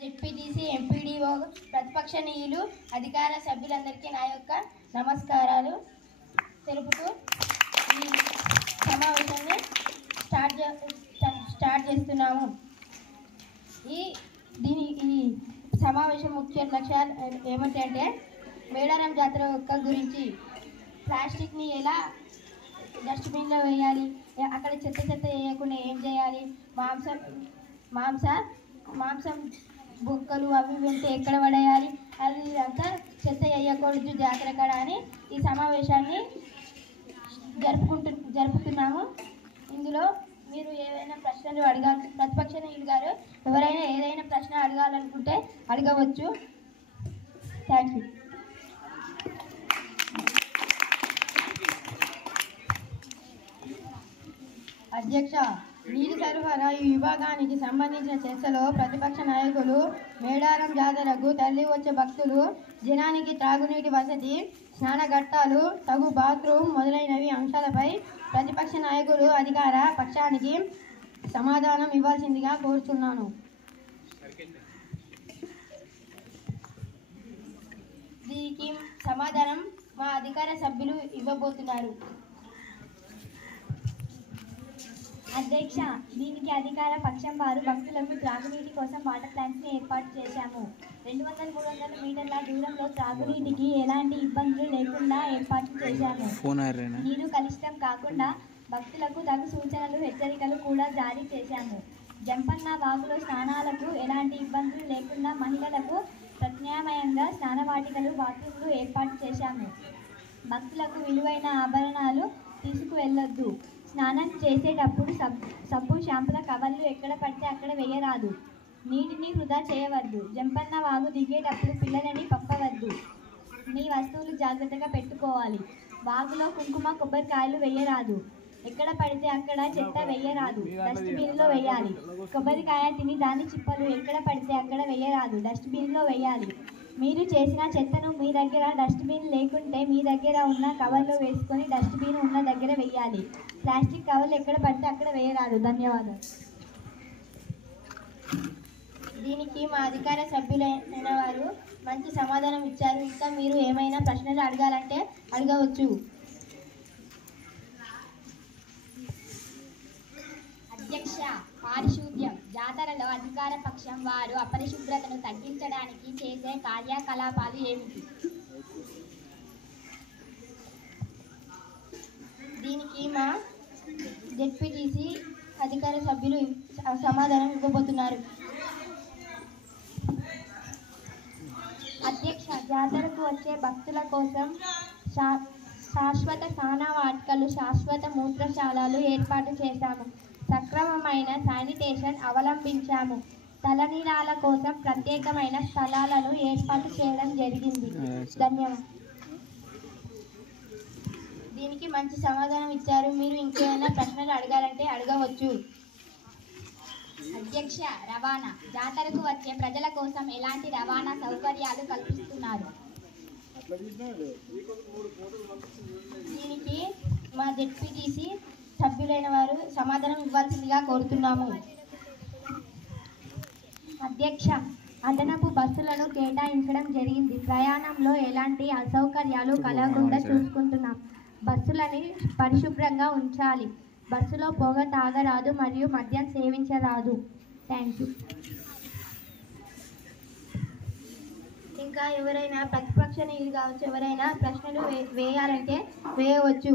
ZPTC MPDO ప్రతిపక్షనీయులు అధికార సభ్యులందరికీ నా యొక్క నమస్కారాలు తెలుపుతూ ఈ సమావేశాన్ని స్టార్ట్ చేస్తున్నాము. ఈ సమావేశం ముఖ్య లక్ష్యాలు ఏమిటంటే మేడారం జాతర యొక్క గురించి, ప్లాస్టిక్ని ఎలా డస్ట్బిన్లో వేయాలి, అక్కడ చెత్త వేయకుండా ఏం చేయాలి, మాంసం బుక్కలు అవి వెళ్తే ఎక్కడ పడేయాలి, అది అంతా చెత్త వేయకూడదు జాతర కాడ అని ఈ సమావేశాన్ని జరుపుతున్నాము. ఇందులో మీరు ఏదైనా ప్రశ్నలు ప్రతిపక్ష నాయకులు గారు ఎవరైనా ఏదైనా ప్రశ్న అడగాలనుకుంటే అడగవచ్చు. Thank you. అధ్యక్ష, నీటి సరఫరా ఈ విభాగానికి సంబంధించిన చర్చలో ప్రతిపక్ష నాయకులు మేడారం జాతరకు తరలి వచ్చే భక్తులు, జనానికి త్రాగునీటి వసతి, స్నానఘట్టాలు, తగు బాత్రూమ్ మొదలైనవి అంశాలపై ప్రతిపక్ష నాయకులు అధికార పక్షానికి సమాధానం ఇవ్వాల్సిందిగా కోరుతున్నాను. దీనికి సమాధానం మా అధికార సభ్యులు ఇవ్వబోతున్నారు. అధ్యక్ష, దీనికి అధికార పక్షం వారు భక్తులకు త్రాగునీటి కోసం వాటర్ ట్యాంక్స్ని ఏర్పాటు చేశాము. 200-300 మీటర్ల దూరంలో త్రాగునీటికి ఎలాంటి ఇబ్బందులు లేకుండా ఏర్పాటు చేశాము. నీరు కలుషితం కాకుండా భక్తులకు తగు సూచనలు, హెచ్చరికలు కూడా జారీ చేశాము. జంపన్న వాగులో స్నానాలకు ఎలాంటి ఇబ్బందులు లేకుండా మహిళలకు ప్రత్యామ్నాయంగా స్నానవాటికలు, బాత్రూంలు ఏర్పాటు చేశాము. భక్తులకు విలువైన ఆభరణాలు తీసుకువెళ్ళొద్దు. స్నానం చేసేటప్పుడు సబ్బు, షాంపుల కవర్లు ఎక్కడ పడితే అక్కడ వేయరాదు. నీటిని వృధా చేయవద్దు. జంపన్న వాగు దిగేటప్పుడు పిల్లలని పంపవద్దు. మీ వస్తువులు జాగ్రత్తగా పెట్టుకోవాలి. వాగులో కుంకుమ, కొబ్బరికాయలు వేయరాదు. ఎక్కడ పడితే అక్కడ చెత్త వేయరాదు. డస్ట్బిన్లో వేయాలి. కొబ్బరికాయ తిని దాని చిప్పలు ఎక్కడ పడితే అక్కడ వేయరాదు. డస్ట్బిన్లో వేయాలి. మీరు చేసిన చెత్తను మీ దగ్గర డస్ట్బిన్ లేకుంటే మీ దగ్గర ఉన్న కవర్లో వేసుకొని డస్ట్బిన్ ఉన్న దగ్గర వేయాలి. ప్లాస్టిక్ కవర్లు ఎక్కడ పడితే అక్కడ వేయరాదు. ధన్యవాదాలు. దీనికి మా అధికార సభ్యులైన వారు మంచి సమాధానం ఇచ్చారు. ఇంకా మీరు ఏమైనా ప్రశ్నలు అడగాలంటే అడగవచ్చు. అధ్యక్ష, పారిశుద్ధ్యం. జాతరలో అధికార పక్షం వారు అపరిశుభ్రతను తగ్గించడానికి చేసే కార్యకలాపాలు ఏమిటి? దీనికి మా జెడ్పీటీసీ అధికార సభ్యులు సమాధానం ఇవ్వబోతున్నారు. అధ్యక్ష, జాతరకు వచ్చే భక్తుల కోసం శాశ్వత స్నానవాటికలు, శాశ్వత మూత్రశాలలు ఏర్పాటు చేశాము. సక్రమమైన శానిటేషన్ అవలంబించాము. తలనీలాల కోసం ప్రత్యేకమైన స్థలాలను ఏర్పాటు చేయడం జరిగింది. ధన్యవాదాలు. దీనికి మంచి సమాధానం ఇచ్చారు. మీరు ఇంకేమైనా ప్రశ్నలు అడగాలంటే అడగవచ్చు. అధ్యక్ష, రవాణా. జాతరకు వచ్చే ప్రజల కోసం ఎలాంటి రవాణా సౌకర్యాలు కల్పిస్తున్నారు? దీనికి మా జెడ్పీటీసీ సభ్యులైన వారు సమాధానం ఇవ్వాల్సిందిగా కోరుతున్నాము. అధ్యక్ష, అదనపు బస్సులను కేటాయించడం జరిగింది. ప్రయాణంలో ఎలాంటి అసౌకర్యాలు కలగకుండా చూసుకుంటున్నాం. బస్సులని పరిశుభ్రంగా ఉంచాలి. బస్సులో పొగ తాగరాదు మరియు మద్యం సేవించరాదు. Thank you. ఇంకా ఎవరైనా ప్రతిపక్ష నాయకులు కావచ్చు, ఎవరైనా ప్రశ్నలు వేయాలంటే వేయవచ్చు.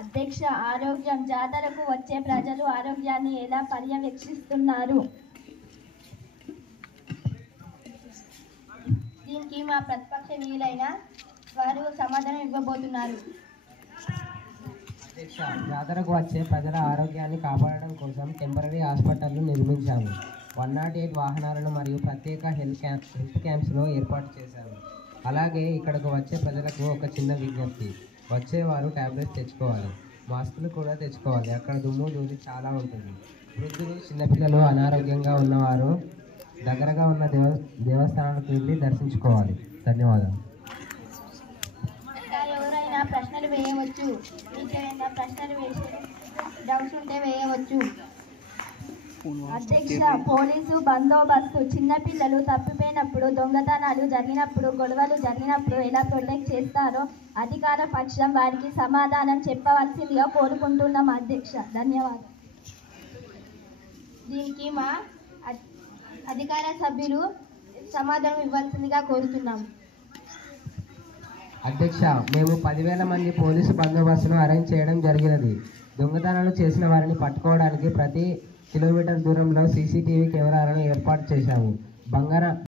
అధ్యక్ష, ఆరోగ్యం. జాతరకు వచ్చే ప్రజలు ఆరోగ్యాన్ని ఎలా పర్యవేక్షిస్తున్నారు? దీనికి మా ప్రతిపక్ష నాయకులైన వారు సమాధానం ఇవ్వబోతున్నారు. అధ్యక్ష, జాతరకు వచ్చే ప్రజల ఆరోగ్యాన్ని కాపాడడం కోసం టెంపరీ హాస్పిటల్ను నిర్మించాము. 108 వాహనాలను మరియు ప్రత్యేక హెల్త్ క్యాంప్స్ను ఏర్పాటు చేశాము. అలాగే ఇక్కడకు వచ్చే ప్రజలకు ఒక చిన్న విజ్ఞప్తి: వచ్చేవారు ట్యాబ్లెట్స్ తెచ్చుకోవాలి, మాస్కులు కూడా తెచ్చుకోవాలి. అక్కడ దుమ్ము ధూళి చాలా ఉంటుంది. వృద్ధులు, చిన్నపిల్లలు, అనారోగ్యంగా ఉన్నవారు దగ్గరగా ఉన్న దేవస్థానాలకు వెళ్ళి దర్శించుకోవాలి. ధన్యవాదాలు. ఇంకా ఎవరైనా ప్రశ్నలు వేయవచ్చు. మీకు ఏమైనా ప్రశ్నలు డౌట్స్ ఉంటే వేయవచ్చు. అధ్యక్ష, పోలీసు బందోబస్తు చిన్నపిల్లలు తప్పిపోయినప్పుడు, దొంగతనాలు జరిగినప్పుడు, గొడవలు జరిగినప్పుడు ఎలా ప్రొటెక్ట్ చేస్తారో అధికార పక్షం వారికి సమాధానం చెప్పవలసిందిగా కోరుకుంటున్నాం అధ్యక్ష. ధన్యవాదాలు. దీనికి మా అధికార సభ్యులు సమాధానం ఇవ్వాల్సిందిగా కోరుతున్నాం. అధ్యక్ష, మేము 10,000 మంది పోలీసు బందోబస్తును అరేంజ్ చేయడం జరిగినది. దొంగతనాలు చేసిన వారిని పట్టుకోవడానికి ప్రతి కిలోమీటర్ దూరంలో సీసీటీవీ కెమెరాలను ఏర్పాటు చేశాము.